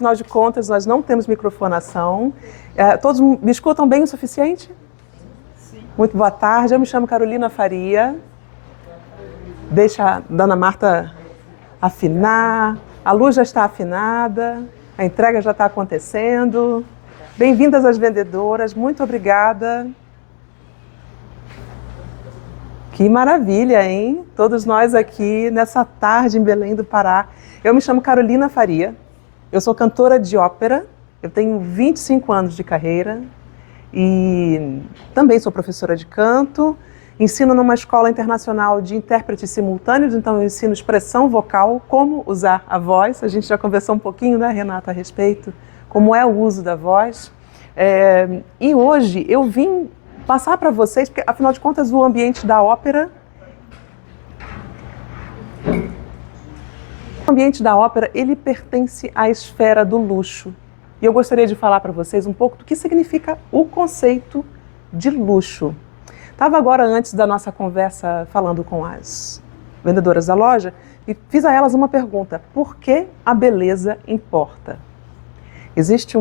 afinal de contas, nós não temos microfonação. Todos me escutam bem o suficiente? Sim. Muito boa tarde, eu me chamo Carolina Faria. Deixa a Dona Marta afinar, a luz já está afinada, a entrega já está acontecendo. Bem-vindas as vendedoras, muito obrigada. Que maravilha, hein? Todos nós aqui nessa tarde em Belém do Pará. Eu me chamo Carolina Faria, eu sou cantora de ópera, eu tenho 25 anos de carreira e também sou professora de canto, ensino numa escola internacional de intérpretes simultâneos, então eu ensino expressão vocal, como usar a voz. A gente já conversou um pouquinho, né, Renata, a respeito, como é o uso da voz. E hoje eu vim passar para vocês, porque afinal de contas o ambiente da ópera... O ambiente da ópera, ele pertence à esfera do luxo. E eu gostaria de falar para vocês um pouco do que significa o conceito de luxo. Estava agora, antes da nossa conversa, falando com as vendedoras da loja e fiz a elas uma pergunta: por que a beleza importa? Existe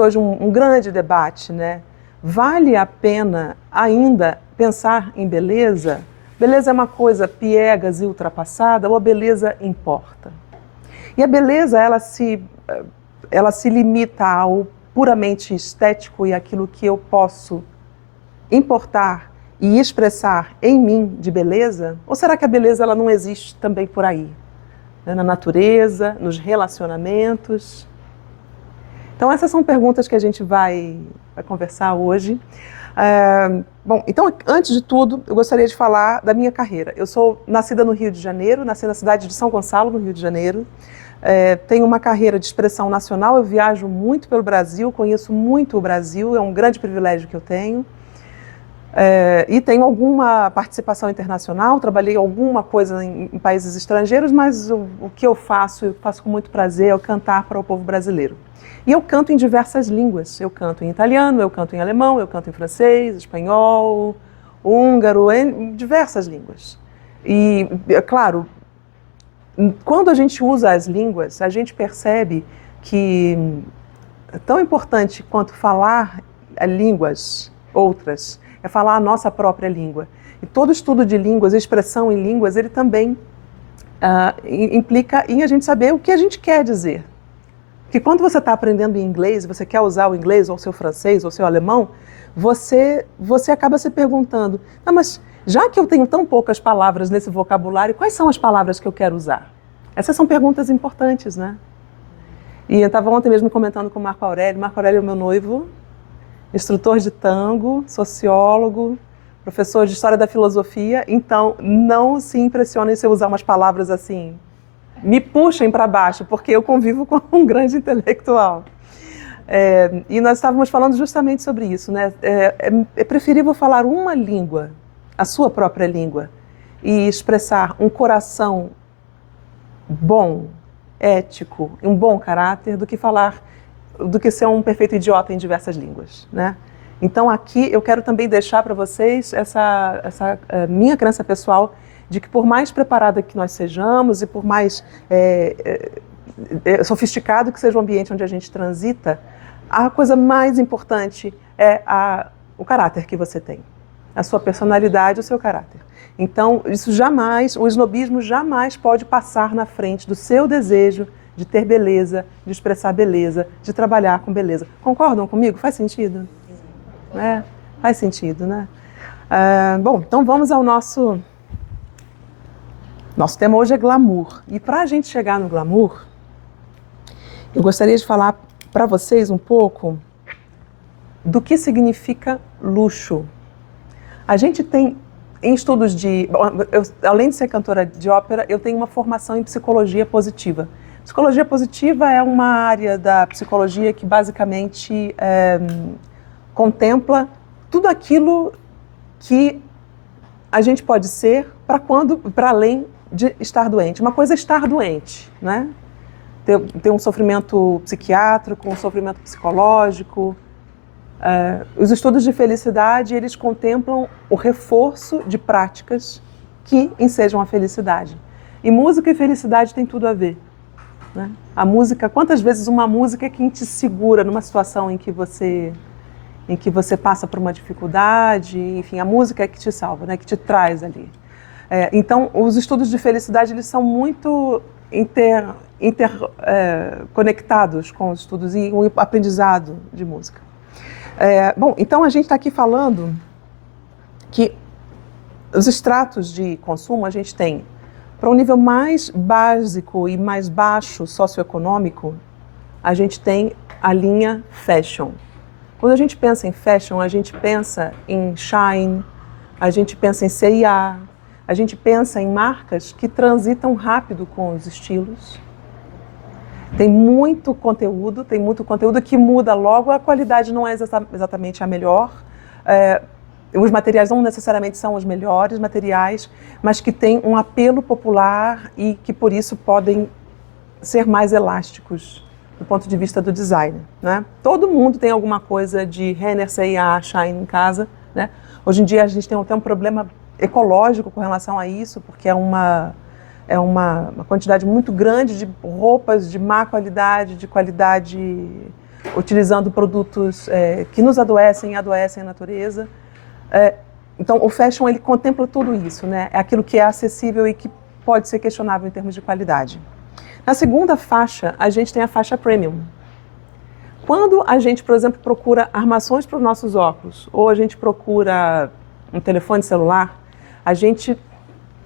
hoje um grande debate, né? Vale a pena ainda pensar em beleza? Beleza é uma coisa piegas e ultrapassada ou a beleza importa? E a beleza, ela se limita ao puramente estético e aquilo que eu posso importar e expressar em mim de beleza? Ou será que a beleza ela não existe também por aí? Na natureza, nos relacionamentos? Então essas são perguntas que a gente vai conversar hoje. Bom, então antes de tudo eu gostaria de falar da minha carreira. Eu sou nascida no Rio de Janeiro, nasci na cidade de São Gonçalo, no Rio de Janeiro. Tenho uma carreira de expressão nacional, eu viajo muito pelo Brasil, conheço muito o Brasil, é um grande privilégio que eu tenho. E tenho alguma participação internacional, trabalhei alguma coisa em países estrangeiros, mas o que eu faço com muito prazer, é cantar para o povo brasileiro. E eu canto em diversas línguas, eu canto em italiano, eu canto em alemão, eu canto em francês, espanhol, húngaro, em diversas línguas. E, é claro, quando a gente usa as línguas, a gente percebe que é tão importante quanto falar línguas outras, é falar a nossa própria língua. E todo estudo de línguas, expressão em línguas, ele também implica em a gente saber o que a gente quer dizer. Porque quando você está aprendendo em inglês, você quer usar o inglês, ou o seu francês, ou o seu alemão, você acaba se perguntando, mas já que eu tenho tão poucas palavras nesse vocabulário, quais são as palavras que eu quero usar? Essas são perguntas importantes, né? E eu estava ontem mesmo comentando com o Marco Aurélio. Marco Aurélio é o meu noivo, instrutor de tango, sociólogo, professor de história da filosofia. Então, não se impressionem se eu usar umas palavras assim, me puxem para baixo, porque eu convivo com um grande intelectual. E nós estávamos falando justamente sobre isso, né? É preferível falar uma língua, a sua própria língua, e expressar um coração bom, ético, um bom caráter, do que ser um perfeito idiota em diversas línguas, né? Então aqui eu quero também deixar para vocês essa minha crença pessoal de que por mais preparada que nós sejamos e por mais sofisticado que seja o ambiente onde a gente transita, a coisa mais importante é o caráter que você tem, a sua personalidade, o seu caráter. Então o snobismo jamais pode passar na frente do seu desejo de ter beleza, de expressar beleza, de trabalhar com beleza. Concordam comigo? Faz sentido? Faz sentido, né? Bom, então vamos ao nosso tema hoje é glamour. E para a gente chegar no glamour, eu gostaria de falar para vocês um pouco do que significa luxo. A gente tem, em estudos além de ser cantora de ópera, eu tenho uma formação em psicologia positiva. Psicologia positiva é uma área da psicologia que basicamente contempla tudo aquilo que a gente pode ser para além de estar doente. Uma coisa é estar doente, né? Ter um sofrimento psiquiátrico, um sofrimento psicológico. Os estudos de felicidade, eles contemplam o reforço de práticas que ensejam a felicidade. E música e felicidade têm tudo a ver. né? A música, quantas vezes uma música é quem te segura numa situação em que você passa por uma dificuldade, enfim, a música é que te salva, né? Que te traz ali. Então, os estudos de felicidade, eles são muito conectados com os estudos e o aprendizado de música. Bom, então a gente está aqui falando que os estratos de consumo a gente tem para um nível mais básico e mais baixo socioeconômico, a gente tem a linha fashion. Quando a gente pensa em fashion, a gente pensa em Shein, a gente pensa em C&A, a gente pensa em marcas que transitam rápido com os estilos. Tem muito conteúdo que muda logo, a qualidade não é exatamente a melhor, os materiais não necessariamente são os melhores materiais, mas que têm um apelo popular e que por isso podem ser mais elásticos do ponto de vista do design, né? Todo mundo tem alguma coisa de Renner, C&A, Shein em casa, né? Hoje em dia a gente tem até um problema ecológico com relação a isso, porque é uma quantidade muito grande de roupas de má qualidade, de qualidade, utilizando produtos que nos adoecem e adoecem a natureza. Então, o fashion, ele contempla tudo isso, né? É aquilo que é acessível e que pode ser questionável em termos de qualidade. Na segunda faixa, a gente tem a faixa premium. Quando a gente, por exemplo, procura armações para os nossos óculos, ou a gente procura um telefone celular,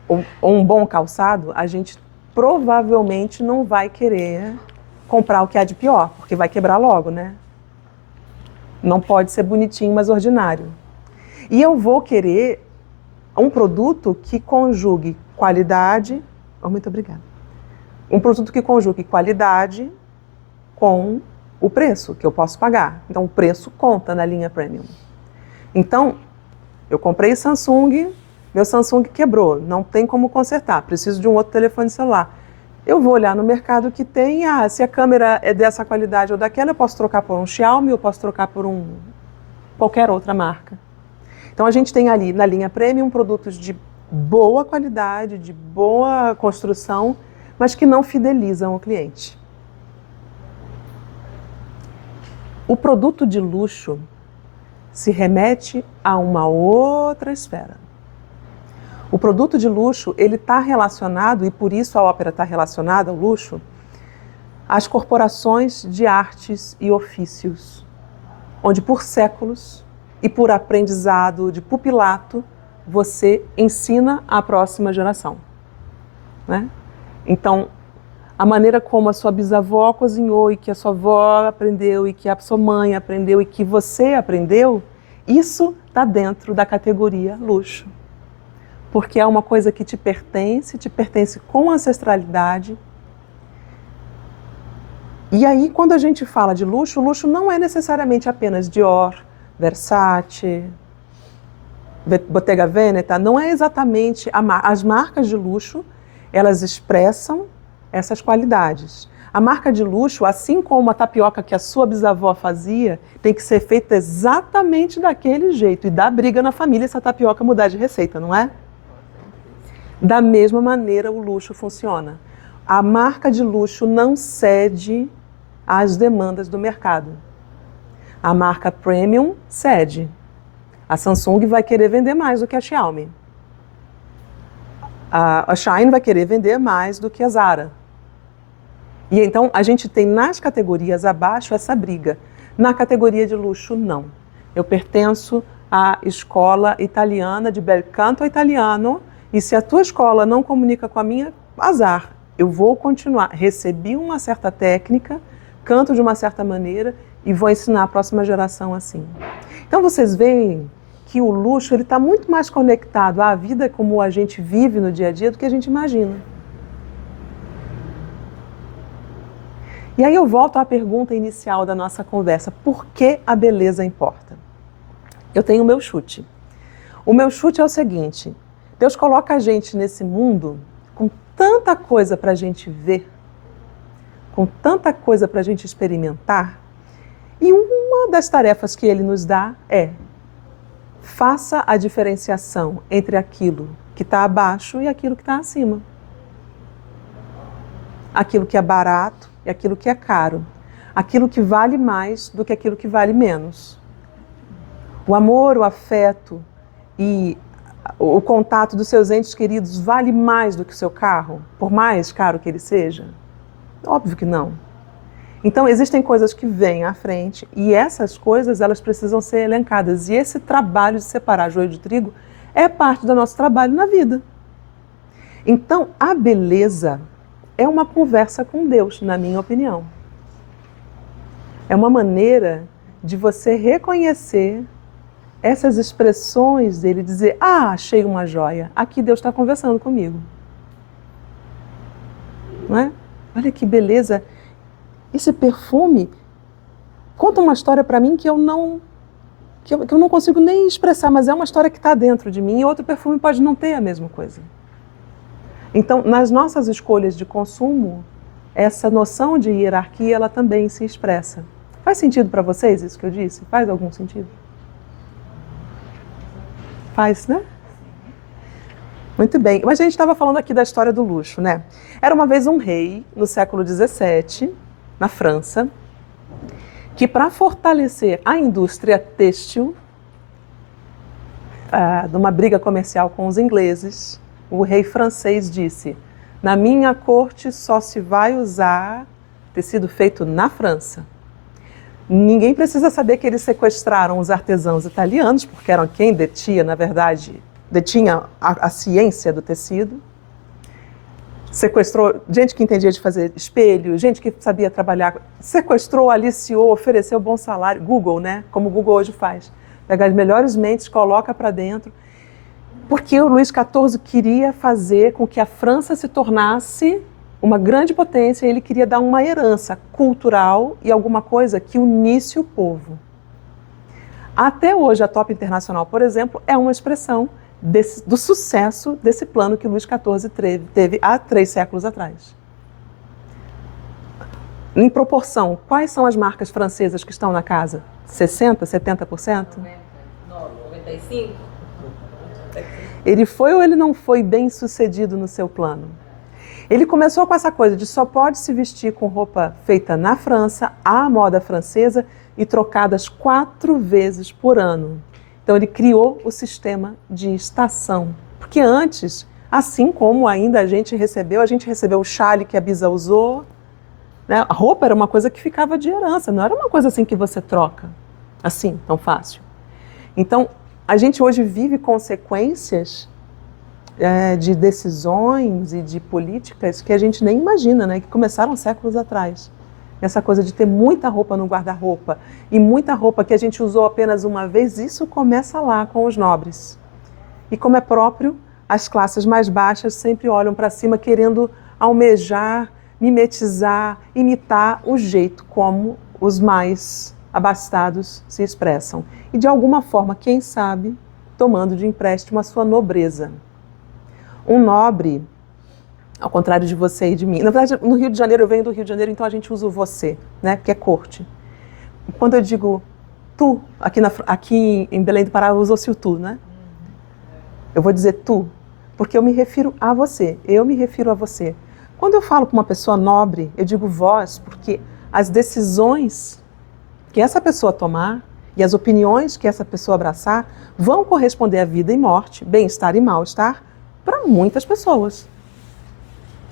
ou um bom calçado, a gente provavelmente não vai querer comprar o que há de pior, porque vai quebrar logo, né? Não pode ser bonitinho, mas ordinário. E eu vou querer um produto que conjugue qualidade... Oh, muito obrigada. Um produto que conjugue qualidade com o preço que eu posso pagar. Então, o preço conta na linha Premium. Então, eu comprei Samsung, meu Samsung quebrou, não tem como consertar, preciso de um outro telefone celular. Eu vou olhar no mercado que tem, se a câmera é dessa qualidade ou daquela, eu posso trocar por um Xiaomi, eu posso trocar por qualquer outra marca. Então, a gente tem ali, na linha Premium, produtos de boa qualidade, de boa construção, mas que não fidelizam o cliente. O produto de luxo se remete a uma outra esfera. O produto de luxo, ele está relacionado, e por isso a ópera está relacionada ao luxo, às corporações de artes e ofícios, onde por séculos e por aprendizado de pupilato, você ensina à próxima geração, né? Então, a maneira como a sua bisavó cozinhou e que a sua avó aprendeu e que a sua mãe aprendeu e que você aprendeu, isso está dentro da categoria luxo. Porque é uma coisa que te pertence com ancestralidade. E aí, quando a gente fala de luxo, o luxo não é necessariamente apenas Dior, Versace, Bottega Veneta, não é exatamente as marcas de luxo, elas expressam essas qualidades. A marca de luxo, assim como a tapioca que a sua bisavó fazia, tem que ser feita exatamente daquele jeito e dá briga na família se a tapioca mudar de receita, não é? Da mesma maneira o luxo funciona. A marca de luxo não cede às demandas do mercado. A marca premium cede. A Samsung vai querer vender mais do que a Xiaomi. A Shein vai querer vender mais do que a Zara. E então a gente tem nas categorias abaixo essa briga. Na categoria de luxo, não. Eu pertenço à escola italiana de bel canto italiano e se a tua escola não comunica com a minha, azar. Eu vou continuar. Recebi uma certa técnica, canto de uma certa maneira e vou ensinar a próxima geração assim. Então vocês veem que o luxo está muito mais conectado à vida como a gente vive no dia a dia do que a gente imagina. E aí eu volto à pergunta inicial da nossa conversa. Por que a beleza importa? Eu tenho o meu chute. O meu chute é o seguinte. Deus coloca a gente nesse mundo com tanta coisa para a gente ver, com tanta coisa para a gente experimentar. E uma das tarefas que Ele nos dá é: faça a diferenciação entre aquilo que está abaixo e aquilo que está acima. aquilo que é barato e aquilo que é caro, aquilo que vale mais do que aquilo que vale menos. O amor, o afeto e o contato dos seus entes queridos vale mais do que o seu carro, por mais caro que ele seja? Óbvio que não. Então, existem coisas que vêm à frente e essas coisas elas precisam ser elencadas. E esse trabalho de separar joio de trigo é parte do nosso trabalho na vida. Então, a beleza é uma conversa com Deus, na minha opinião. É uma maneira de você reconhecer essas expressões dele, dizer, achei uma joia, aqui Deus está conversando comigo. Não é? Olha que beleza. Esse perfume conta uma história para mim que eu não consigo nem expressar, mas é uma história que está dentro de mim e outro perfume pode não ter a mesma coisa. Então, nas nossas escolhas de consumo, essa noção de hierarquia, ela também se expressa. Faz sentido para vocês isso que eu disse? Faz algum sentido? Faz, né? Muito bem. Mas a gente estava falando aqui da história do luxo, né? Era uma vez um rei, no século XVII, na França, que para fortalecer a indústria têxtil, numa briga comercial com os ingleses, o rei francês disse, na minha corte só se vai usar tecido feito na França. Ninguém precisa saber que eles sequestraram os artesãos italianos, porque eram quem detinha, na verdade, detinha a ciência do tecido. Sequestrou gente que entendia de fazer espelho, gente que sabia trabalhar, sequestrou, aliciou, ofereceu bom salário. Google, né? Como o Google hoje faz. Pega as melhores mentes, coloca para dentro. Porque o Luís XIV queria fazer com que a França se tornasse uma grande potência, ele queria dar uma herança cultural e alguma coisa que unisse o povo. Até hoje, a Top Internacional, por exemplo, é uma expressão do sucesso desse plano que Luís XIV teve há 3 séculos atrás. Em proporção, quais são as marcas francesas que estão na casa? 60%, 70%? 95%? Ele foi ou ele não foi bem sucedido no seu plano? Ele começou com essa coisa de só pode se vestir com roupa feita na França, à moda francesa e trocadas 4 vezes por ano. Então ele criou o sistema de estação. Porque antes, assim como ainda a gente recebeu o chale que a Bisa usou, né? A roupa era uma coisa que ficava de herança, não era uma coisa assim que você troca, assim, tão fácil. Então, a gente hoje vive consequências de decisões e de políticas que a gente nem imagina, né? Que começaram séculos atrás. Essa coisa de ter muita roupa no guarda-roupa e muita roupa que a gente usou apenas uma vez, isso começa lá com os nobres. E como é próprio, as classes mais baixas sempre olham para cima querendo almejar, mimetizar, imitar o jeito como os mais abastados se expressam. E de alguma forma, quem sabe, tomando de empréstimo a sua nobreza. Um nobre, ao contrário de você e de mim. Na verdade, no Rio de Janeiro, eu venho do Rio de Janeiro, então a gente usa o você, né? Porque é corte. Quando eu digo tu, aqui em Belém do Pará, usa-se o tu, né? Eu vou dizer tu, porque eu me refiro a você, eu me refiro a você. Quando eu falo com uma pessoa nobre, eu digo vós, porque as decisões que essa pessoa tomar e as opiniões que essa pessoa abraçar vão corresponder à vida e morte, bem-estar e mal-estar, para muitas pessoas.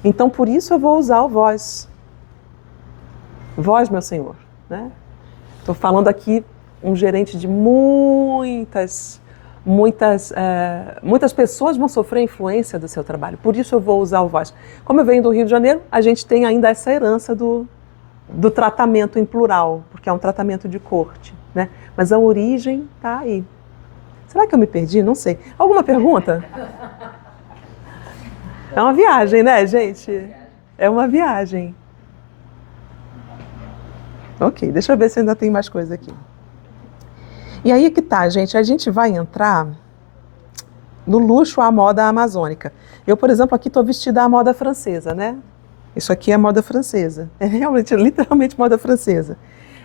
Então, por isso eu vou usar o vós. Vós, meu senhor. Né? Estou falando aqui um gerente de muitas pessoas vão sofrer a influência do seu trabalho. Por isso eu vou usar o vós. Como eu venho do Rio de Janeiro, a gente tem ainda essa herança do tratamento em plural, porque é um tratamento de corte. Né? Mas a origem está aí. Será que eu me perdi? Não sei. Alguma pergunta? É uma viagem, né, gente? É uma viagem. Ok, deixa eu ver se ainda tem mais coisa aqui. E aí que tá, gente. A gente vai entrar no luxo à moda amazônica. Eu, por exemplo, aqui estou vestida à moda francesa, né? Isso aqui é moda francesa. É realmente, literalmente moda francesa.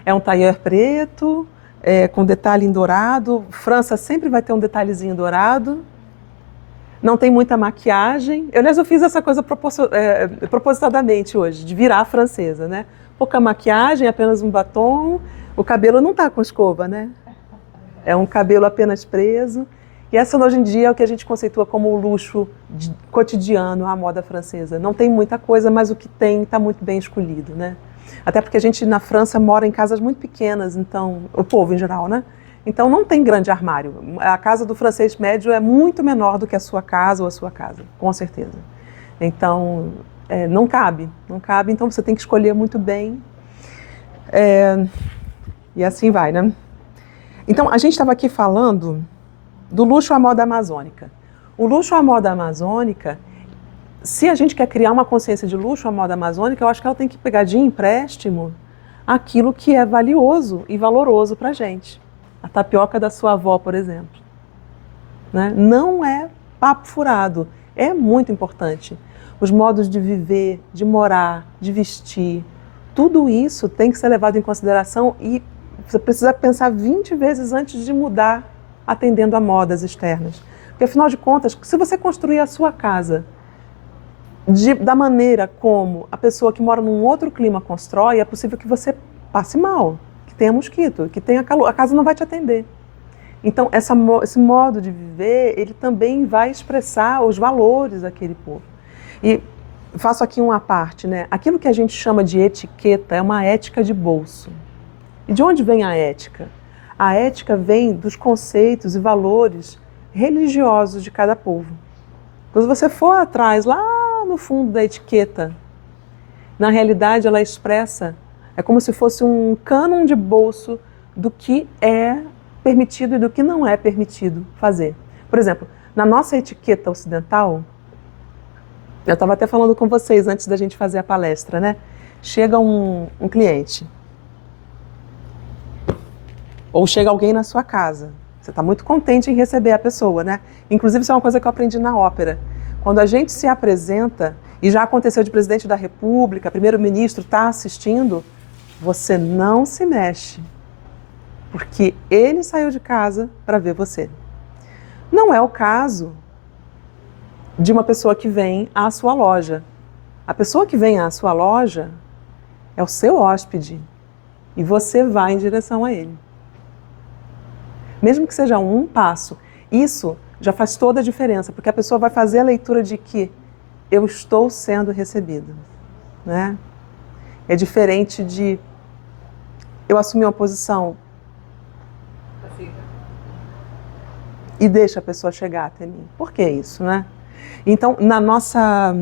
É um tailleur preto, com detalhe em dourado. França sempre vai ter um detalhezinho dourado. Não tem muita maquiagem. Aliás, eu fiz essa coisa propositadamente hoje, de virar francesa, né? Pouca maquiagem, apenas um batom. O cabelo não está com escova, né? É um cabelo apenas preso. E essa, hoje em dia, é o que a gente conceitua como o luxo cotidiano, a moda francesa. Não tem muita coisa, mas o que tem está muito bem escolhido, né? Até porque a gente, na França, mora em casas muito pequenas, então, o povo em geral, né? Então não tem grande armário. A casa do francês médio é muito menor do que a sua casa ou a sua casa, com certeza. Então, não cabe, então você tem que escolher muito bem. E assim vai, né? Então, a gente estava aqui falando do luxo à moda amazônica. O luxo à moda amazônica, se a gente quer criar uma consciência de luxo à moda amazônica, eu acho que ela tem que pegar de empréstimo aquilo que é valioso e valoroso para a gente. A tapioca da sua avó, por exemplo. Né? Não é papo furado, é muito importante. Os modos de viver, de morar, de vestir, tudo isso tem que ser levado em consideração e você precisa pensar 20 vezes antes de mudar atendendo a modas externas. Porque, afinal de contas, se você construir a sua casa da maneira como a pessoa que mora num outro clima constrói, é possível que você passe mal, que tenha mosquito, que tenha calor, a casa não vai te atender. Então, esse modo de viver, ele também vai expressar os valores daquele povo. E faço aqui uma parte, né? Aquilo que a gente chama de etiqueta é uma ética de bolso. E de onde vem a ética? A ética vem dos conceitos e valores religiosos de cada povo. Quando você for atrás, lá no fundo da etiqueta, na realidade ela expressa, é como se fosse um cânon de bolso do que é permitido e do que não é permitido fazer. Por exemplo, na nossa etiqueta ocidental, eu estava até falando com vocês antes da gente fazer a palestra, né? Chega um cliente, ou chega alguém na sua casa, você está muito contente em receber a pessoa, né? Inclusive, isso é uma coisa que eu aprendi na ópera. Quando a gente se apresenta, e já aconteceu de presidente da República, primeiro-ministro está assistindo, você não se mexe, porque ele saiu de casa para ver você. Não é o caso de uma pessoa que vem à sua loja. A pessoa que vem à sua loja é o seu hóspede e você vai em direção a ele. Mesmo que seja um passo, isso já faz toda a diferença, porque a pessoa vai fazer a leitura de que eu estou sendo recebido, né? É diferente de eu assumir uma posição e deixa a pessoa chegar até mim. Por que isso, né? Então, na nossa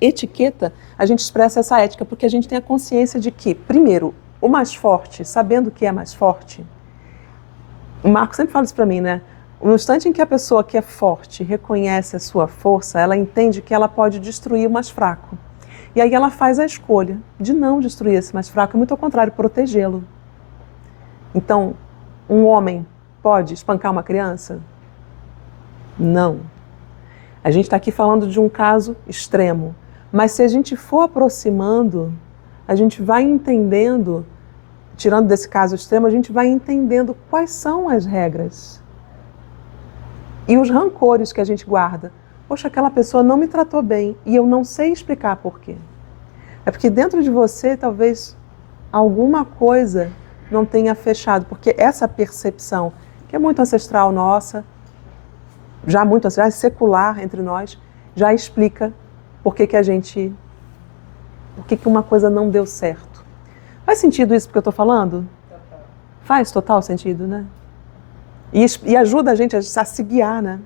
etiqueta, a gente expressa essa ética, porque a gente tem a consciência de que, primeiro, o mais forte, sabendo que é mais forte, o Marco sempre fala isso para mim, né? No instante em que a pessoa que é forte reconhece a sua força, ela entende que ela pode destruir o mais fraco. E aí ela faz a escolha de não destruir esse mais fraco, e muito ao contrário, protegê-lo. Então, um homem pode espancar uma criança? Não. A gente está aqui falando de um caso extremo. Mas se a gente for aproximando, a gente vai entendendo, tirando desse caso extremo, a gente vai entendendo quais são as regras. E os rancores que a gente guarda. Poxa, aquela pessoa não me tratou bem e eu não sei explicar por quê. É porque dentro de você, talvez, alguma coisa não tenha fechado. Porque essa percepção, que é muito ancestral nossa, já muito ancestral, secular entre nós, já explica por que uma coisa não deu certo. Faz sentido isso que eu estou falando? Faz total sentido, né? E ajuda a gente a se guiar, né?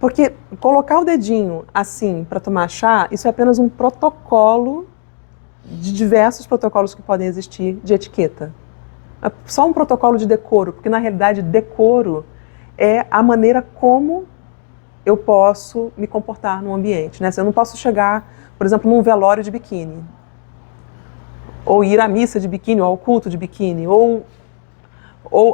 Porque colocar o dedinho assim para tomar chá, isso é apenas um protocolo de diversos protocolos que podem existir de etiqueta. É só um protocolo de decoro, porque na realidade decoro é a maneira como eu posso me comportar no ambiente, né? Eu não posso chegar, por exemplo, num velório de biquíni, ou ir à missa de biquíni, ou ao culto de biquíni, ou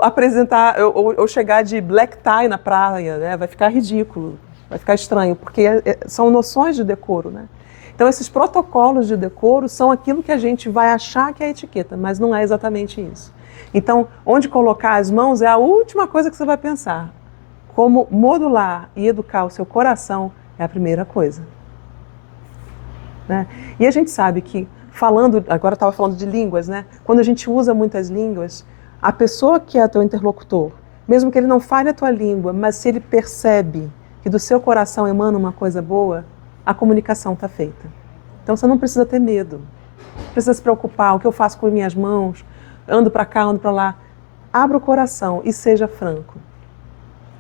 apresentar, ou chegar de black tie na praia, né? Vai ficar ridículo, vai ficar estranho, porque são noções de decoro, né? Então esses protocolos de decoro são aquilo que a gente vai achar que é etiqueta, mas não é exatamente isso. Então, onde colocar as mãos é a última coisa que você vai pensar. como modular e educar o seu coração é a primeira coisa. Né? E a gente sabe que, agora eu estava falando de línguas, né? Quando a gente usa muitas línguas, a pessoa que é teu interlocutor, mesmo que ele não fale a tua língua, mas se ele percebe que do seu coração emana uma coisa boa, a comunicação está feita. Então você não precisa ter medo, não precisa se preocupar, o que eu faço com minhas mãos, ando para cá, ando para lá. Abra o coração e seja franco.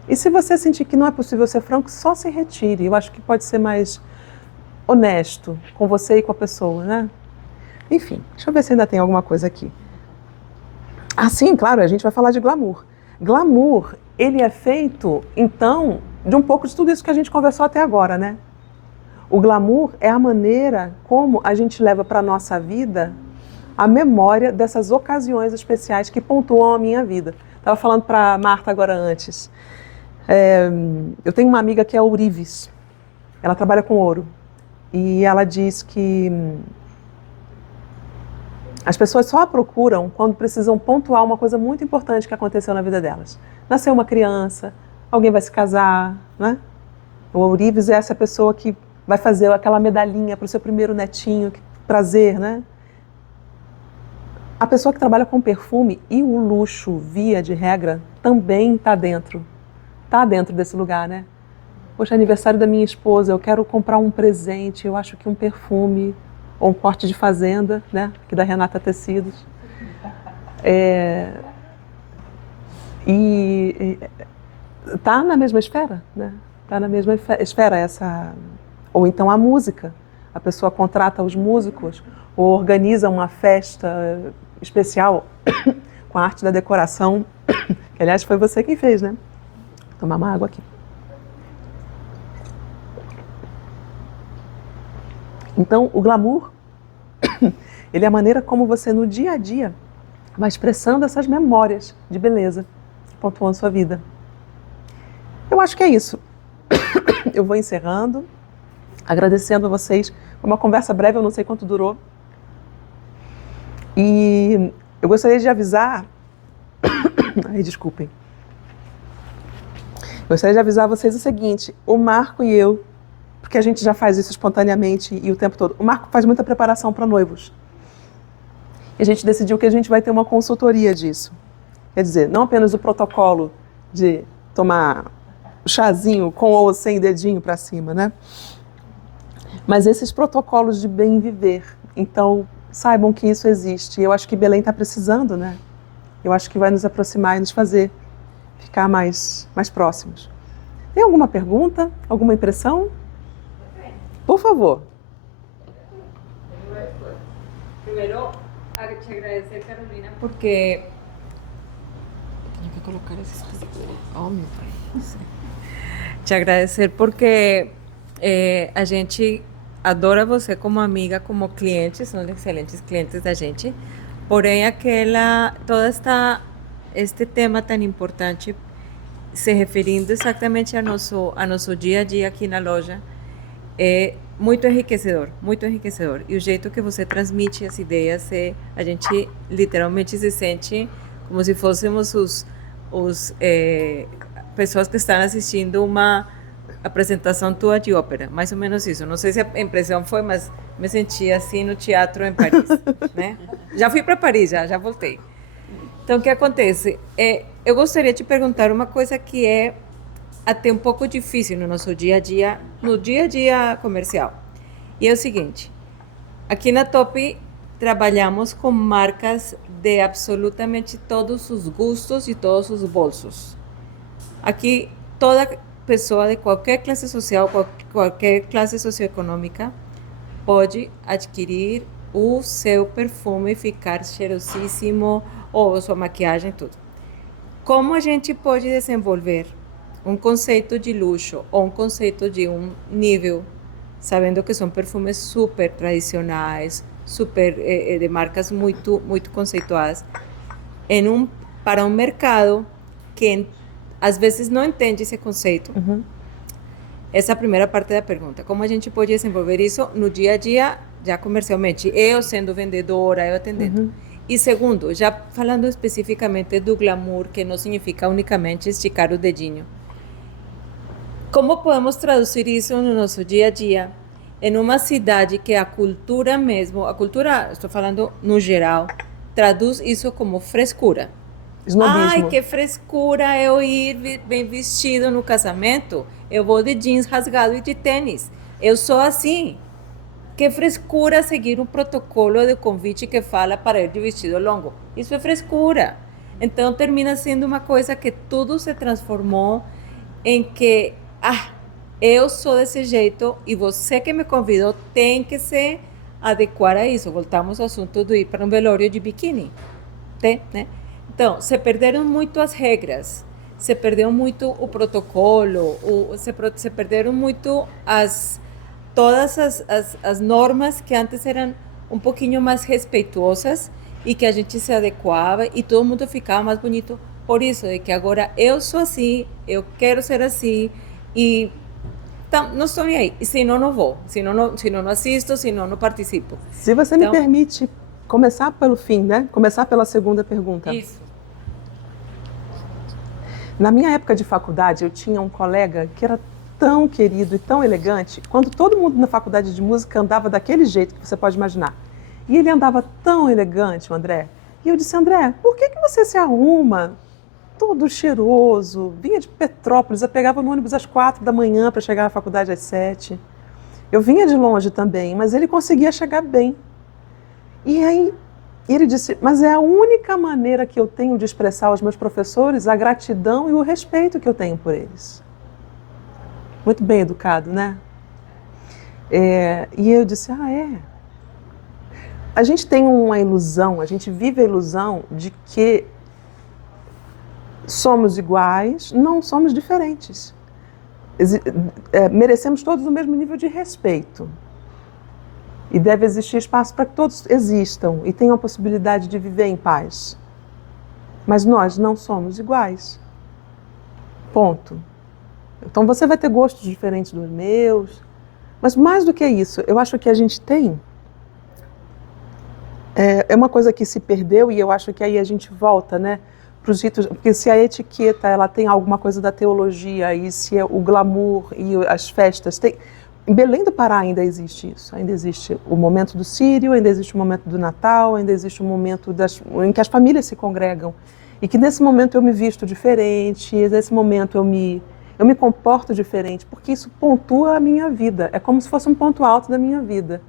E se você sentir que não é possível ser franco, só se retire. Eu acho que pode ser mais honesto com você e com a pessoa, né? Enfim, deixa eu ver se ainda tem alguma coisa aqui. Ah, sim, claro, a gente vai falar de glamour. Glamour, ele é feito, então, de um pouco de tudo isso que a gente conversou até agora, né? O glamour é a maneira como a gente leva para a nossa vida a memória dessas ocasiões especiais que pontuam a minha vida. Estava falando para a Marta agora antes. Eu tenho uma amiga que é ourives. Ela trabalha com ouro. E ela diz que as pessoas só a procuram quando precisam pontuar uma coisa muito importante que aconteceu na vida delas. Nasceu uma criança, alguém vai se casar, né? O ourives é essa pessoa que vai fazer aquela medalhinha para o seu primeiro netinho, que prazer, né? A pessoa que trabalha com perfume e o luxo, via de regra, também está dentro desse lugar, né? Poxa, aniversário da minha esposa, eu quero comprar um presente, eu acho que um perfume ou um corte de fazenda, né? Aqui da Renata Tecidos. E tá na mesma esfera, né? Tá na mesma esfera essa... Ou então a música. A pessoa contrata os músicos ou organiza uma festa especial com a arte da decoração, que aliás foi você quem fez, né? Vou tomar uma água aqui. Então, o glamour, ele é a maneira como você no dia a dia vai expressando essas memórias de beleza que pontuam a sua vida. Eu acho que é isso. Eu vou encerrando, agradecendo a vocês. Foi uma conversa breve, eu não sei quanto durou. E eu gostaria de avisar... Ai, desculpem. Gostaria de avisar vocês o seguinte, o Marco e eu, porque a gente já faz isso espontaneamente e o tempo todo, o Marco faz muita preparação para noivos. E a gente decidiu que a gente vai ter uma consultoria disso. Quer dizer, não apenas o protocolo de tomar chazinho com ou sem dedinho para cima, né? Mas esses protocolos de bem viver. Então, saibam que isso existe. E eu acho que Belém está precisando, né? Eu acho que vai nos aproximar e nos fazer ficar mais próximos. Tem alguma pergunta? Alguma impressão? Por favor. Primero, te agradecer, Carolina, porque... Tenho que colocar esse... Oh, meu pai. Te agradecer porque a gente adora você como amiga, como cliente, são excelentes clientes da gente, porém este tema tão importante, se referindo exatamente a nosso dia a dia aqui na loja, é muito enriquecedor, muito enriquecedor. E o jeito que você transmite as ideias, a gente literalmente se sente como se fôssemos pessoas que estão assistindo uma apresentação tua de ópera, mais ou menos isso. Não sei se a impressão foi, mas me senti assim no teatro em Paris, né? Já fui para Paris, já voltei. Então, o que acontece? Eu gostaria de te perguntar uma coisa que é até um pouco difícil no nosso dia a dia comercial. E é o seguinte, aqui na Top trabalhamos com marcas de absolutamente todos os gostos e todos os bolsos. Aqui, toda pessoa de qualquer classe social, qualquer classe socioeconômica, pode adquirir o seu perfume e ficar cheirosíssimo, ou sua maquiagem, tudo. Como a gente pode desenvolver um conceito de luxo ou um conceito de um nível, sabendo que são perfumes super tradicionais, super de marcas muito conceituadas, para um mercado que às vezes não entende esse conceito? Uhum. Essa é a primeira parte da pergunta. Como a gente pode desenvolver isso no dia a dia, já comercialmente? Eu sendo vendedora, eu atendendo. Uhum. E segundo, já falando especificamente do glamour, que não significa unicamente esticar o dedinho. como podemos traduzir isso no nosso dia a dia? Em uma cidade que a cultura mesmo, a cultura, estou falando no geral, traduz isso como frescura. Snobismo. Ai, que frescura eu ir bem vestido no casamento. Eu vou de jeans rasgado e de tênis. Eu sou assim. Que frescura seguir um protocolo de convite que fala para ir de vestido longo. Isso é frescura. Então termina sendo uma coisa que tudo se transformou em que, eu sou desse jeito e você que me convidou tem que se adequar a isso. Voltamos ao assunto de ir para um velório de biquíni, né? Então, se perderam muito as regras, se perdeu muito o protocolo, se perderam muito todas as normas que antes eram um pouquinho mais respeitosas e que a gente se adequava e todo mundo ficava mais bonito por isso, de que agora eu sou assim, eu quero ser assim e não estou nem aí. E se não, não vou. Se não, não assisto, se não, não participo. Se você me permite começar pelo fim, né? Começar pela segunda pergunta. Isso. Na minha época de faculdade, eu tinha um colega que era tão querido e tão elegante, quando todo mundo na faculdade de música andava daquele jeito que você pode imaginar. E ele andava tão elegante, o André. E eu disse, André, por que você se arruma todo cheiroso? Vinha de Petrópolis, eu pegava no ônibus às 4 da manhã para chegar na faculdade às 7. Eu vinha de longe também, mas ele conseguia chegar bem. E aí ele disse, mas é a única maneira que eu tenho de expressar aos meus professores a gratidão e o respeito que eu tenho por eles. Muito bem educado, né? E eu disse, A gente tem uma ilusão, a gente vive a ilusão de que somos iguais, não somos diferentes. Merecemos todos o mesmo nível de respeito. E deve existir espaço para que todos existam e tenham a possibilidade de viver em paz. Mas nós não somos iguais. Ponto. Então você vai ter gostos diferentes dos meus. Mas mais do que isso, eu acho que a gente tem... É uma coisa que se perdeu e eu acho que aí a gente volta, né? Para os ritos, porque se a etiqueta ela tem alguma coisa da teologia e se o glamour e as festas... Em Belém do Pará ainda existe isso. Ainda existe o momento do Sírio, ainda existe o momento do Natal, ainda existe o momento em que as famílias se congregam. E que nesse momento eu me visto diferente, nesse momento eu me comporto diferente, porque isso pontua a minha vida. É como se fosse um ponto alto da minha vida.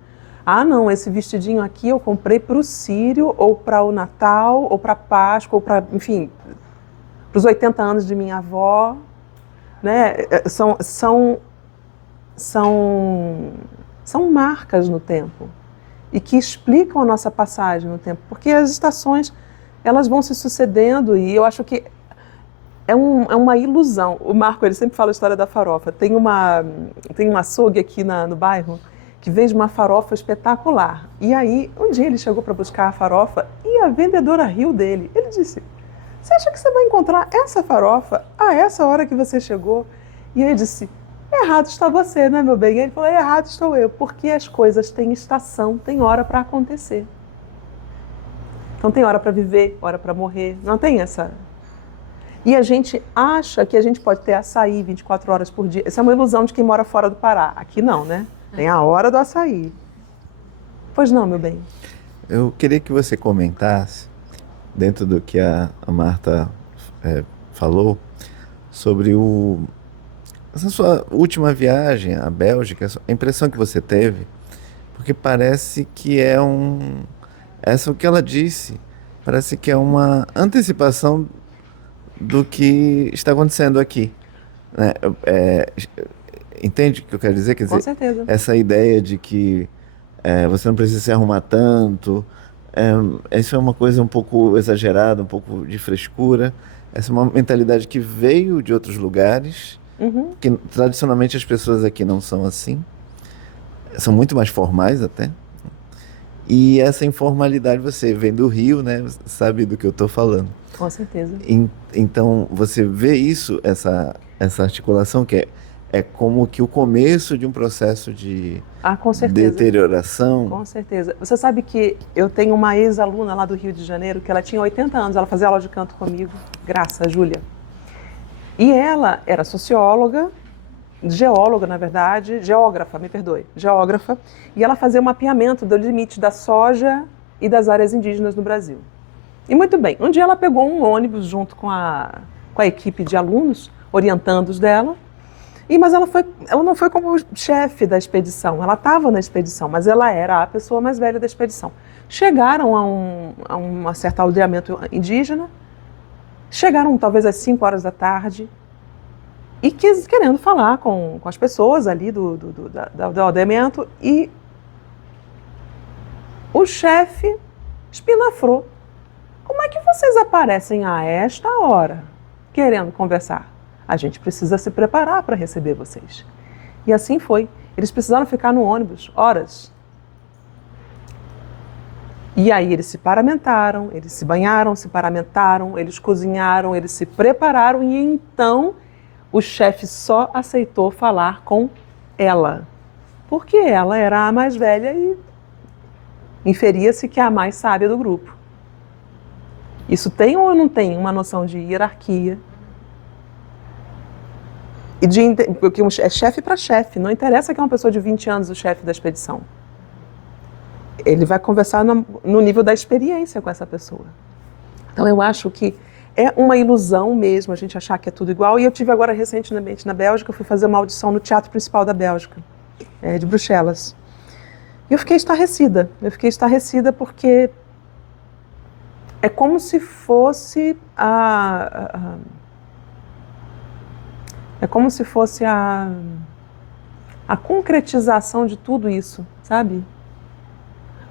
Não, esse vestidinho aqui eu comprei para o Sírio, ou para o Natal, ou para a Páscoa, ou para, enfim, para os 80 anos de minha avó. Né? São marcas no tempo e que explicam a nossa passagem no tempo, porque as estações elas vão se sucedendo e eu acho que é uma ilusão. O Marco ele sempre fala a história da farofa. Tem um açougue aqui no bairro que vende uma farofa espetacular. E aí um dia ele chegou para buscar a farofa e a vendedora riu dele. Ele disse: "Você acha que você vai encontrar essa farofa a essa hora que você chegou?" E ele disse: "Errado está você, né, meu bem?" E ele falou: "Errado estou eu, porque as coisas têm estação, tem hora para acontecer. Então tem hora para viver, hora para morrer, não tem essa." E a gente acha que a gente pode ter açaí 24 horas por dia. Essa é uma ilusão de quem mora fora do Pará. Aqui não, né? Tem a hora do açaí. Pois não, meu bem. Eu queria que você comentasse, dentro do que a Marta falou, sobre essa sua última viagem à Bélgica, a impressão que você teve, porque parece que essa é o que ela disse, parece que é uma antecipação do que está acontecendo aqui. Né? Entende o que eu quero dizer? Quer dizer, com certeza. Essa ideia de que você não precisa se arrumar tanto, isso é uma coisa um pouco exagerada, um pouco de frescura. Essa é uma mentalidade que veio de outros lugares, que tradicionalmente as pessoas aqui não são assim, são muito mais formais até. E essa informalidade, você vem do Rio, né? Você sabe do que eu estou falando. Com certeza. Então, você vê isso, essa articulação, que é como que o começo de um processo de com certeza. Deterioração. Com certeza. Você sabe que eu tenho uma ex-aluna lá do Rio de Janeiro, que ela tinha 80 anos, ela fazia aula de canto comigo, Graça, a Júlia. E ela era socióloga, geóloga, na verdade, geógrafa, me perdoe, geógrafa, e ela fazia o mapeamento do limite da soja e das áreas indígenas no Brasil. E muito bem, um dia ela pegou um ônibus junto com a equipe de alunos, orientandos dela, mas ela não foi como chefe da expedição, ela estava na expedição, mas ela era a pessoa mais velha da expedição. Chegaram a um certo aldeamento indígena, chegaram talvez às 5 horas da tarde, e querendo falar com as pessoas ali do aldeamento, e o chefe espinafrou. Como é que vocês aparecem a esta hora querendo conversar? A gente precisa se preparar para receber vocês. E assim foi. Eles precisaram ficar no ônibus horas. E aí eles se paramentaram, eles se banharam, se paramentaram, eles cozinharam, eles se prepararam e então o chefe só aceitou falar com ela. Porque ela era a mais velha e inferia-se que é a mais sábia do grupo. Isso tem ou não tem uma noção de hierarquia? Porque é chefe para chefe, não interessa que é uma pessoa de 20 anos o chefe da expedição. Ele vai conversar no nível da experiência com essa pessoa. Então eu acho que é uma ilusão mesmo a gente achar que é tudo igual. E eu tive agora recentemente na Bélgica, eu fui fazer uma audição no Teatro Principal da Bélgica, de Bruxelas. E eu fiquei estarrecida. Porque é como se fosse a concretização de tudo isso, sabe?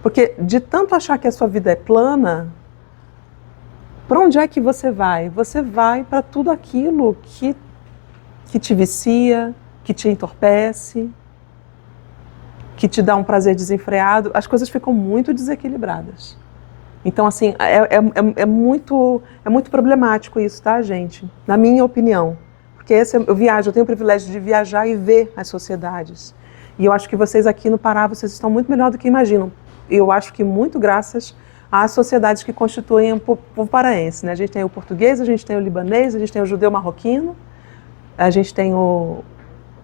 Porque de tanto achar que a sua vida é plana, para onde é que você vai? Você vai para tudo aquilo que te vicia, que te entorpece, que te dá um prazer desenfreado. As coisas ficam muito desequilibradas. Então, assim, é muito problemático isso, tá, gente? Na minha opinião. Porque eu tenho o privilégio de viajar e ver as sociedades. E eu acho que vocês aqui no Pará, vocês estão muito melhor do que imaginam. Eu acho que muito graças às sociedades que constituem o povo paraense, né? A gente tem o português, a gente tem o libanês, a gente tem o judeu marroquino, a gente tem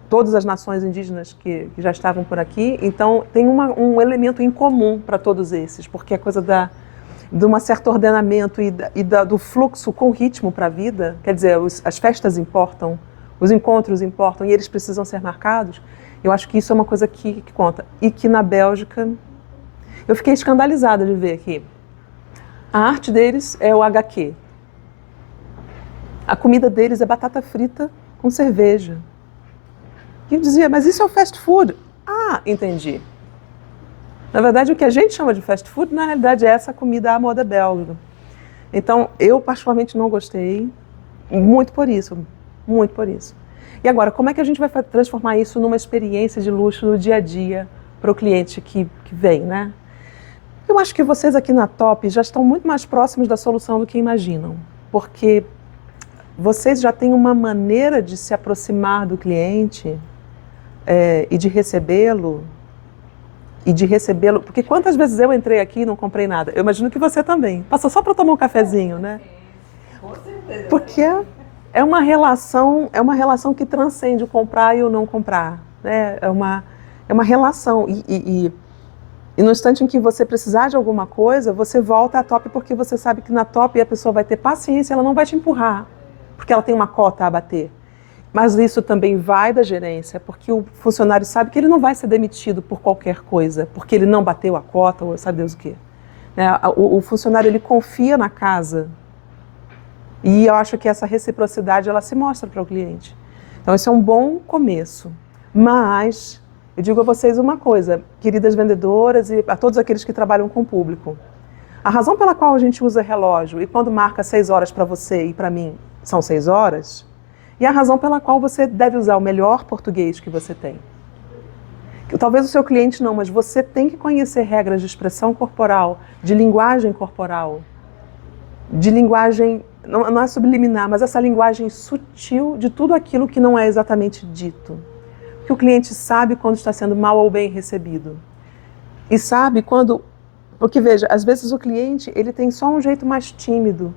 todas as nações indígenas que já estavam por aqui. Então, tem um elemento em comum para todos esses, porque a coisa de um certo ordenamento do fluxo com ritmo para a vida, quer dizer, as festas importam, os encontros importam e eles precisam ser marcados. Eu acho que isso é uma coisa que conta. E que na Bélgica, eu fiquei escandalizada de ver que a arte deles é o HQ. A comida deles é batata frita com cerveja. E eu dizia, mas isso é o fast food? Ah, entendi. Na verdade, o que a gente chama de fast food, na realidade, é essa comida à moda belga. Então, eu particularmente não gostei, muito por isso. E agora, como é que a gente vai transformar isso numa experiência de luxo no dia a dia para o cliente que vem, né? Eu acho que vocês aqui na Top já estão muito mais próximos da solução do que imaginam, porque vocês já têm uma maneira de se aproximar do cliente e de recebê-lo, porque quantas vezes eu entrei aqui e não comprei nada? Eu imagino que você também. Passou só para tomar um cafezinho, né? Com certeza. Porque é uma relação que transcende o comprar e o não comprar, né? É uma relação. E no instante em que você precisar de alguma coisa, você volta à Top porque você sabe que na Top a pessoa vai ter paciência, ela não vai te empurrar, porque ela tem uma cota a bater. Mas isso também vai da gerência, porque o funcionário sabe que ele não vai ser demitido por qualquer coisa, porque ele não bateu a cota ou sabe Deus o quê. O funcionário, ele confia na casa. E eu acho que essa reciprocidade, ela se mostra para o cliente. Então, isso é um bom começo. Mas eu digo a vocês uma coisa, queridas vendedoras e a todos aqueles que trabalham com o público. A razão pela qual a gente usa relógio e quando marca 6 horas para você e para mim são 6 horas, e a razão pela qual você deve usar o melhor português que você tem. Talvez o seu cliente não, mas você tem que conhecer regras de expressão corporal, de linguagem corporal, de linguagem, não é subliminar, mas essa linguagem sutil de tudo aquilo que não é exatamente dito. Que o cliente sabe quando está sendo mal ou bem recebido. E sabe quando... Porque, veja, às vezes o cliente ele tem só um jeito mais tímido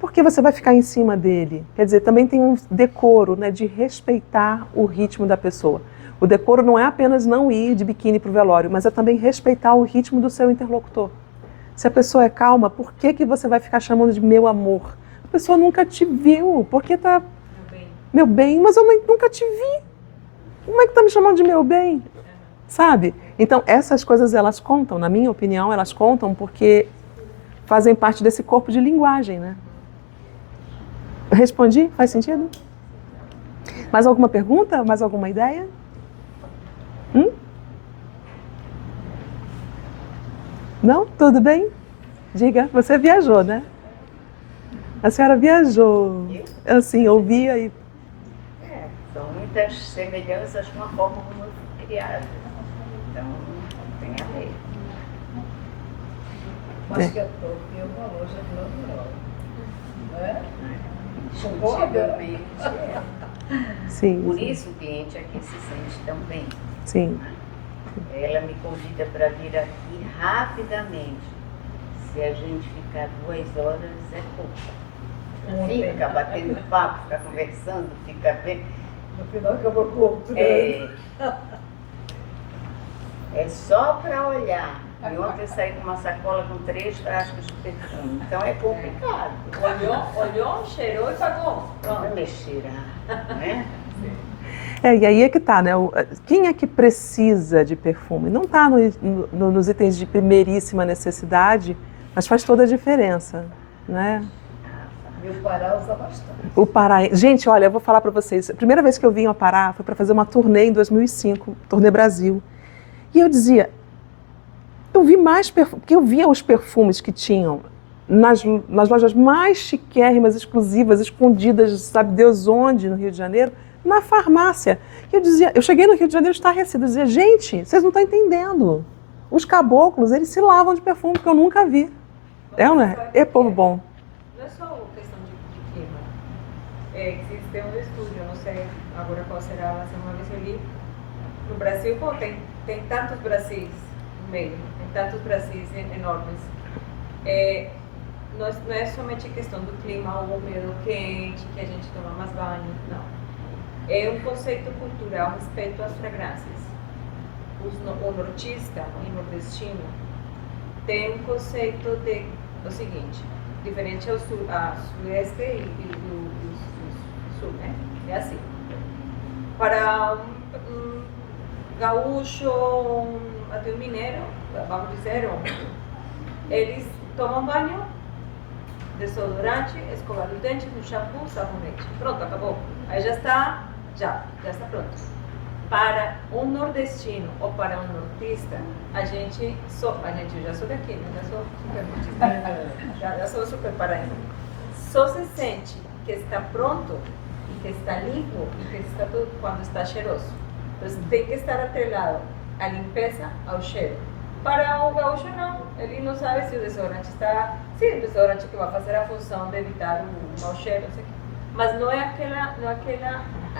porque você vai ficar em cima dele. Quer dizer, também tem um decoro, né, de respeitar o ritmo da pessoa. O decoro não é apenas não ir de biquíni para o velório, mas é também respeitar o ritmo do seu interlocutor. Se a pessoa é calma, por que que você vai ficar chamando de meu amor? A pessoa nunca te viu, porque tá... Meu bem, mas eu nunca te vi. Como é que tá me chamando de meu bem? Sabe? Então, essas coisas, elas contam, na minha opinião, elas contam porque fazem parte desse corpo de linguagem, né? Respondi? Faz sentido? Mais alguma pergunta? Mais alguma ideia? Não? Tudo bem? Diga, você viajou, né? A senhora viajou. Eu? Assim, ouvia e... São muitas semelhanças com a forma como eu fui criada. Então, tem a ver. Acho que eu falou, já falou melhor. Não é? Concorda? Sim. Por isso o cliente aqui se sente tão bem. Sim. Ela me convida para vir aqui rapidamente. Se a gente ficar 2 horas, é pouco. Fica batendo papo, fica conversando, fica bem. No final acabou curto. É só para olhar. E ontem eu saí com uma sacola com 3 frascos de perfume. Então é complicado. Olhou, cheirou e pagou. Não é mexer, né? E aí é que tá, né? Quem é que precisa de perfume? Não está nos itens de primeiríssima necessidade, mas faz toda a diferença, né? E o Pará usa bastante. O Pará... Gente, olha, eu vou falar para vocês. A primeira vez que eu vim ao Pará foi para fazer uma turnê em 2005, turnê Brasil. E eu dizia, eu vi mais perfume, porque eu via os perfumes que tinham nas lojas mais chiquérrimas, exclusivas, escondidas, sabe Deus onde, no Rio de Janeiro, na farmácia. E eu dizia, eu cheguei no Rio de Janeiro estarrecida, eu dizia, gente, vocês não estão entendendo. Os caboclos, eles se lavam de perfume, que eu nunca vi. Não é? É povo bom. Não é só questão de clima. Existe um estudo, eu não sei agora qual será, mas uma vez eu li. No Brasil, pô, tem tantos Brasis no meio, tem tantos Brasis enormes. Não é somente questão do clima úmido, quente, que a gente toma mais banho, não. É um conceito cultural a respeito às fragrâncias. O nortista e nordestino tem um conceito de o seguinte, diferente ao sudeste e do sul, né? É assim. Para um gaúcho, até um mineiro, vamos dizer, eles tomam banho, desodorante, escovar os dentes, um shampoo, sabonete. Pronto, acabou. Aí já está pronto. Para um nordestino ou para um nortista, eu já sou daqui, né? Já sou super nortista, já sou super paraense. Só se sente que está pronto, que está limpo e que está tudo quando está cheiroso. Então tem que estar atrelado a limpeza ao cheiro. Para o gaúcho não, ele não sabe se o desodorante está... Sim, o desodorante que vai fazer a função de evitar o mau cheiro, não sei o quê. Mas não é aquela...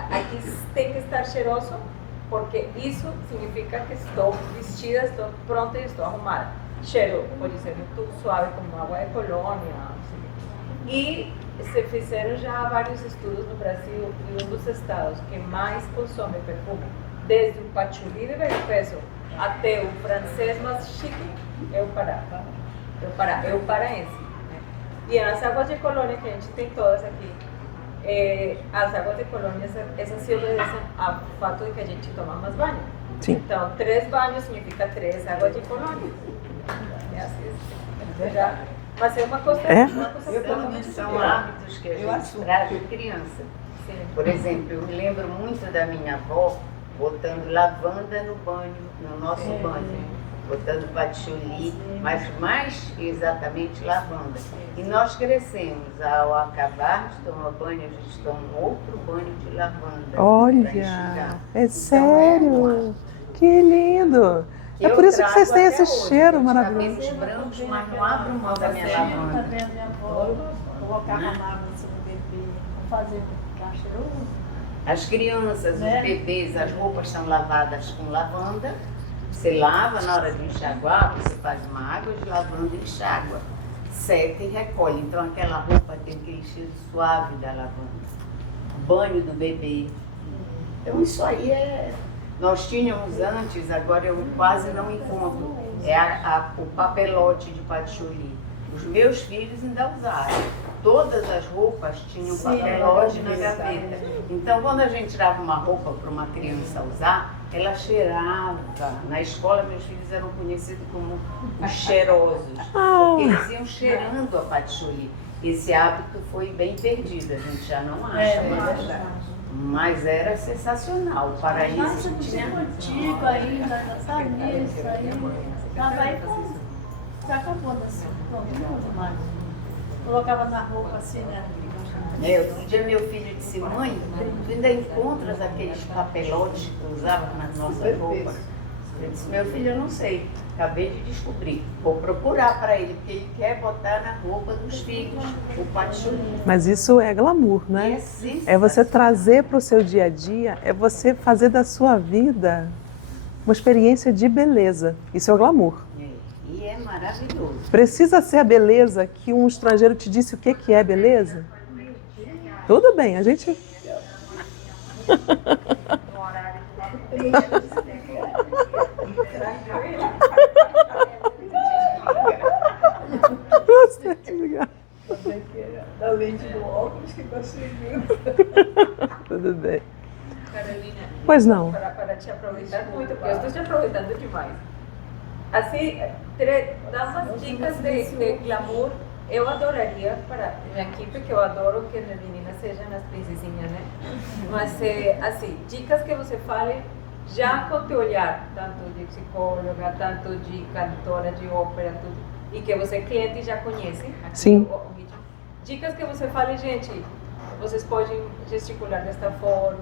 Aqui tem que estar cheiroso, porque isso significa que estou vestida, estou pronta e estou arrumada. Cheiro pode ser muito suave, como água de colônia. E se fizeram já vários estudos no Brasil, e um dos estados que mais consome perfume, desde o patchouli de velho peso até o francês mais chique, é o Pará. É o paraense. Né? E as águas de colônia, que a gente tem todas aqui, as águas de colônia, essas se obedecem ao fato de que a gente toma mais banho. Sim. Então, 3 banhos significa 3 águas de colônia. É assim. Mas é uma coisa... São hábitos que a gente traz de criança. Sim. Por exemplo, eu me lembro muito da minha avó botando lavanda no banho, no nosso banho, botando patchouli, mas mais exatamente lavanda. E nós crescemos, ao acabar de tomar banho, a gente toma outro banho de lavanda. Olha, é sério? Que lindo! É por isso que vocês têm esse cheiro maravilhoso. Cabelos brancos, mas não abro mão da minha lavanda. Também a minha avó colocava água no bebê, fazer ficar cheiroso. As crianças, os bebês, as roupas são lavadas com lavanda. Você lava, na hora de enxaguar, você faz uma água de lavanda e enxágua. seca e recolhe. Então aquela roupa tem aquele cheiro suave da lavanda. Banho do bebê. Então isso aí é... Nós tínhamos antes, agora eu quase não encontro. É o papelote de patchouli. Os meus filhos ainda usaram. Todas as roupas tinham papelote na gaveta. Então, quando a gente tirava uma roupa para uma criança usar, ela cheirava. Na escola, meus filhos eram conhecidos como os cheirosos, porque eles iam cheirando a patchouli. Esse hábito foi bem perdido, a gente já não acha mais. Mas era sensacional. O paraíso tinha... antigo ainda, sabia isso aí. Tava aí com... Já acabou assim. Não uso mais. Colocava na roupa assim, né? Outro dia meu filho disse, mãe, tu ainda encontras aqueles papelotes que usavam nas nossas roupas? Eu disse, meu filho, eu não sei. Acabei de descobrir. Vou procurar para ele, porque ele quer botar na roupa dos filhos o patchouli. Mas isso é glamour, né? É você trazer para o seu dia a dia, é você fazer da sua vida uma experiência de beleza. Isso é o glamour. E é maravilhoso. Precisa ser a beleza que um estrangeiro te disse o que é beleza? Tudo bem, a gente... Da lente do óculos que está chegando. Tudo bem. Carolina, Pois não. para te aproveitar muito, porque eu estou te aproveitando demais. Assim, dar umas dicas de glamour. Eu adoraria para minha equipe, que eu adoro que as meninas sejam as princesinhas, né? Mas, assim, dicas que você fale já com teu olhar, tanto de psicóloga, tanto de cantora de ópera, tudo, e que você cliente já conhece. Aqui, Sim. Dicas que você fale, gente, vocês podem gesticular desta forma.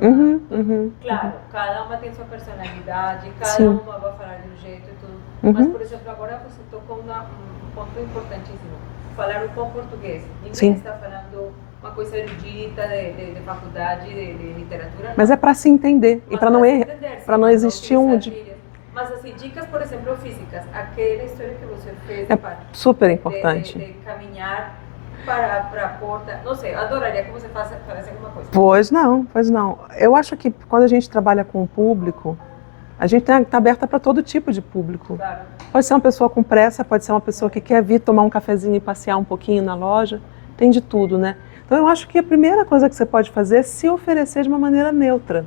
Claro, cada uma tem sua personalidade, cada Sim. uma vai falar de um jeito e tudo. Mas, por exemplo, agora você tocou um ponto importantíssimo. Falar um bom português. Ninguém Sim. está falando uma coisa erudita de faculdade, de literatura. Mas não. é para se entender e para não se errar, entender, para não sim, existir um... utilizar gírias. Mas assim, dicas, por exemplo, físicas. Aquela história que você fez É super importante. de caminhar para a porta. Não sei, adoraria que você falasse alguma coisa. Pois não. Eu acho que quando a gente trabalha com o público, a gente está aberta para todo tipo de público. Claro. Pode ser uma pessoa com pressa, pode ser uma pessoa que quer vir tomar um cafezinho e passear um pouquinho na loja. Tem de tudo, né? Então eu acho que a primeira coisa que você pode fazer é se oferecer de uma maneira neutra.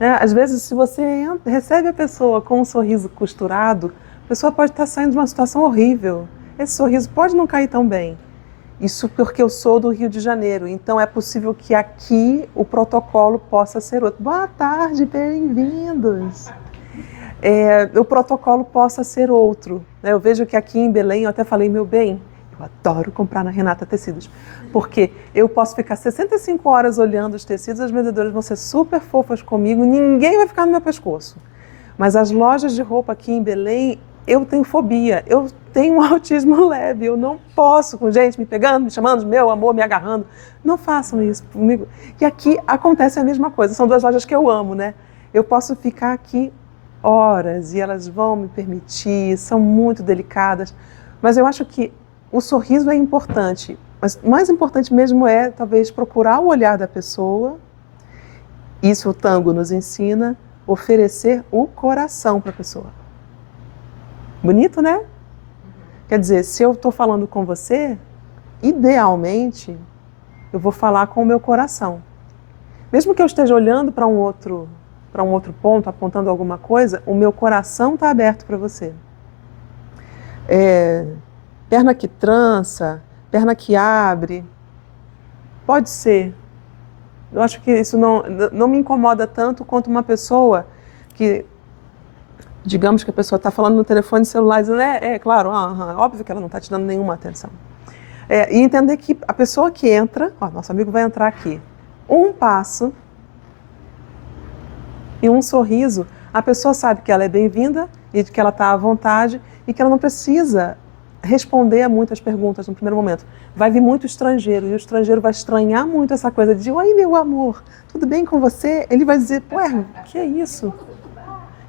Né? Às vezes, se você recebe a pessoa com um sorriso costurado, a pessoa pode estar saindo de uma situação horrível. Esse sorriso pode não cair tão bem. Isso porque eu sou do Rio de Janeiro, então é possível que aqui o protocolo possa ser outro. Boa tarde, bem-vindos. O protocolo possa ser outro. Né? Eu vejo que aqui em Belém, eu até falei, meu bem, eu adoro comprar na Renata Tecidos, porque eu posso ficar 65 horas olhando os tecidos, as vendedoras vão ser super fofas comigo, ninguém vai ficar no meu pescoço. Mas as lojas de roupa aqui em Belém, eu tenho fobia, eu tenho um autismo leve, eu não posso com gente me pegando, me chamando de meu amor, me agarrando. Não façam isso comigo. E aqui acontece a mesma coisa, são duas lojas que eu amo, né? Eu posso ficar aqui horas e elas vão me permitir, são muito delicadas, mas eu acho que o sorriso é importante, mas mais importante mesmo é talvez procurar o olhar da pessoa, isso o tango nos ensina, oferecer o coração para a pessoa. Bonito, né? Quer dizer, se eu estou falando com você, idealmente eu vou falar com o meu coração. Mesmo que eu esteja olhando para um outro ponto, apontando alguma coisa, o meu coração está aberto para você. Perna que trança, perna que abre, pode ser. Eu acho que isso não me incomoda tanto quanto uma pessoa que, digamos que a pessoa está falando no telefone celular, dizendo, claro, óbvio que ela não está te dando nenhuma atenção. E entender que a pessoa que entra, nosso amigo vai entrar aqui, um passo e um sorriso, a pessoa sabe que ela é bem-vinda e que ela está à vontade e que ela não precisa responder a muitas perguntas no primeiro momento. Vai vir muito estrangeiro e o estrangeiro vai estranhar muito essa coisa de oi, meu amor, tudo bem com você? Ele vai dizer, o que é isso?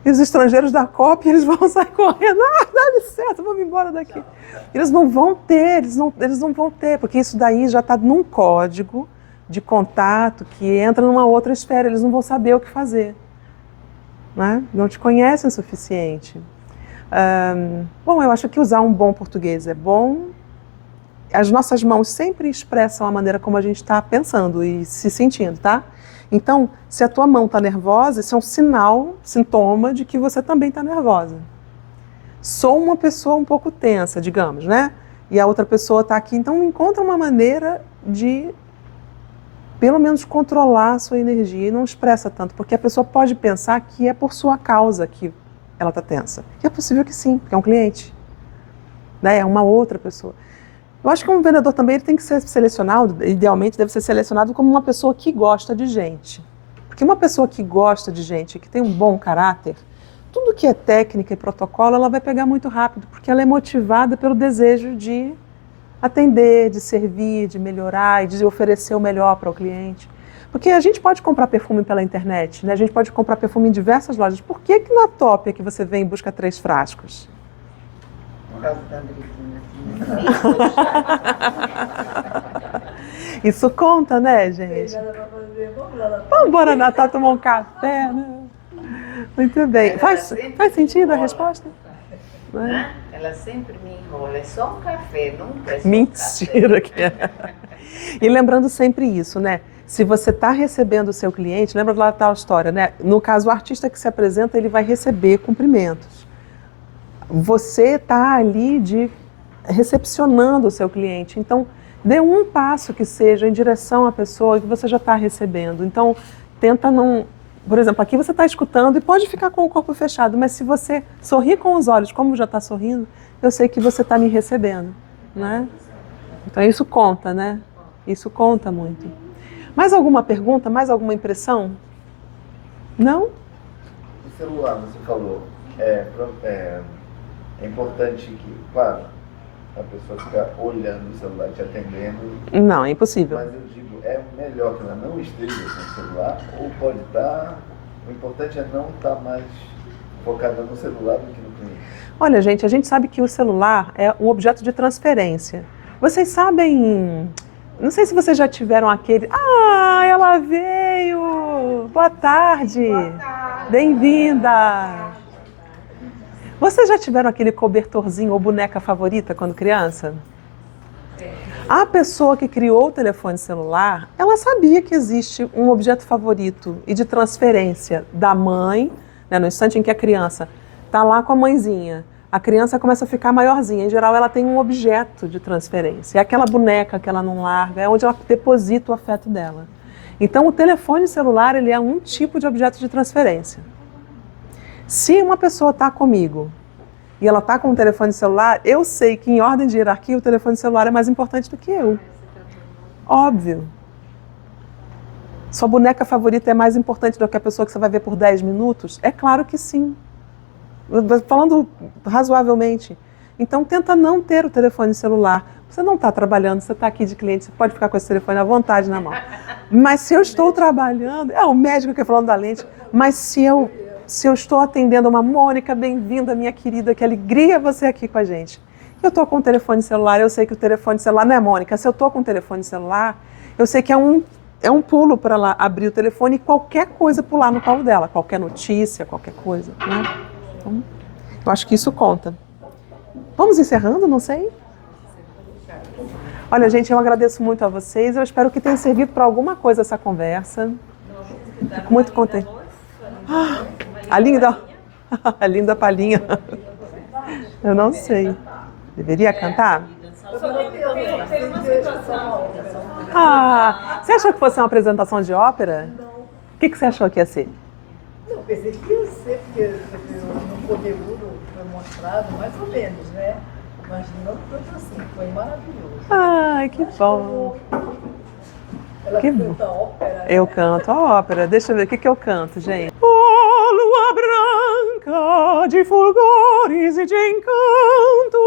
E os estrangeiros da cópia, eles vão sair correndo. Ah, dá licença, vamos embora daqui. Eles não vão ter, eles não vão ter, porque isso daí já está num código de contato que entra numa outra esfera, eles não vão saber o que fazer. Né? Não te conhecem o suficiente. Bom, eu acho que usar um bom português é bom. As nossas mãos sempre expressam a maneira como a gente está pensando e se sentindo, tá? Então, se a tua mão está nervosa, isso é um sinal, sintoma de que você também está nervosa. Sou uma pessoa um pouco tensa, digamos, né? E a outra pessoa está aqui, então encontra uma maneira de, pelo menos, controlar a sua energia e não expressa tanto, porque a pessoa pode pensar que é por sua causa que ela está tensa. E é possível que sim, porque é um cliente, né? É uma outra pessoa. Eu acho que um vendedor também ele tem que ser selecionado, idealmente deve ser selecionado como uma pessoa que gosta de gente. Porque uma pessoa que gosta de gente, que tem um bom caráter, tudo que é técnica e protocolo, ela vai pegar muito rápido, porque ela é motivada pelo desejo de atender, de servir, de melhorar e de oferecer o melhor para o cliente. Porque a gente pode comprar perfume pela internet, né? A gente pode comprar perfume em diversas lojas. Por que na Top é que você vem e busca 3 frascos? Por causa da Andresina. Isso conta, né, gente? Vamos embora na Natal tomar um café, né? Muito bem. Faz sentido a resposta? Né? Ela sempre me enrola. É só um café, nunca é só Mentira um café. que é. E lembrando sempre isso, né? Se você está recebendo o seu cliente, lembra lá tal história, né? No caso, o artista que se apresenta, ele vai receber cumprimentos. Você está ali recepcionando o seu cliente. Então, dê um passo que seja em direção à pessoa que você já está recebendo. Então, tenta não... Por exemplo, aqui você está escutando e pode ficar com o corpo fechado, mas se você sorrir com os olhos, como já está sorrindo, eu sei que você está me recebendo, né? Então, isso conta, né? Isso conta muito. Mais alguma pergunta? Mais alguma impressão? Não? O celular, você falou, é importante que, claro, a pessoa ficar olhando o celular, te atendendo. Não, é impossível. Mas eu digo, é melhor que ela não esteja com o celular, ou pode estar, o importante é não estar mais focada no celular do que no cliente. Olha, gente, a gente sabe que o celular é um objeto de transferência. Vocês sabem, não sei se vocês já tiveram aquele... Ah, ela veio! Boa tarde! Bem-vinda! Vocês já tiveram aquele cobertorzinho ou boneca favorita quando criança? A pessoa que criou o telefone celular, ela sabia que existe um objeto favorito e de transferência da mãe, né, no instante em que a criança está lá com a mãezinha, a criança começa a ficar maiorzinha. Em geral, ela tem um objeto de transferência. É aquela boneca que ela não larga, é onde ela deposita o afeto dela. Então, o telefone celular ele é um tipo de objeto de transferência. Se uma pessoa está comigo e ela está com um telefone celular, eu sei que em ordem de hierarquia o telefone celular é mais importante do que eu. Óbvio. Sua boneca favorita é mais importante do que a pessoa que você vai ver por 10 minutos? É claro que sim. Falando razoavelmente. Então tenta não ter o telefone celular. Você não está trabalhando, você está aqui de cliente, você pode ficar com esse telefone à vontade na mão. Mas se eu estou trabalhando, o médico que é falando da lente, mas se eu estou atendendo uma Mônica, bem-vinda, minha querida, que alegria você aqui com a gente. Eu estou com o telefone celular, eu sei que o telefone celular não é Mônica. Se eu estou com o telefone celular, eu sei que é um pulo para lá abrir o telefone e qualquer coisa pular no colo dela, qualquer notícia, qualquer coisa, né? Então, eu acho que isso conta. Vamos encerrando, não sei? Olha, gente, eu agradeço muito a vocês. Eu espero que tenha servido para alguma coisa essa conversa. Fico muito contente. A linda palhinha. Eu não sei. Deveria cantar? Você achou que fosse uma apresentação de ópera? O que você achou que ia ser? Não, pensei que ia ser, porque no conteúdo foi mostrado mais ou menos, né? Mas não tanto assim, foi maravilhoso. Ai, que bom. Ela Que canta ópera. Eu canto a ópera. Deixa eu ver o que eu canto, gente. Oh, lua branca de fulgores e de encanto,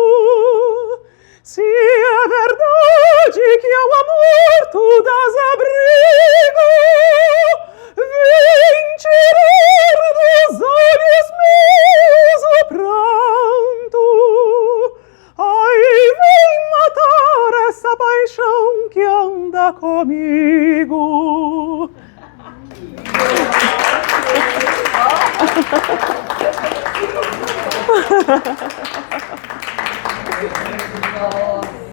se é verdade que ao amor tu dás abrigo, vem tirar dos olhos meus canta comigo.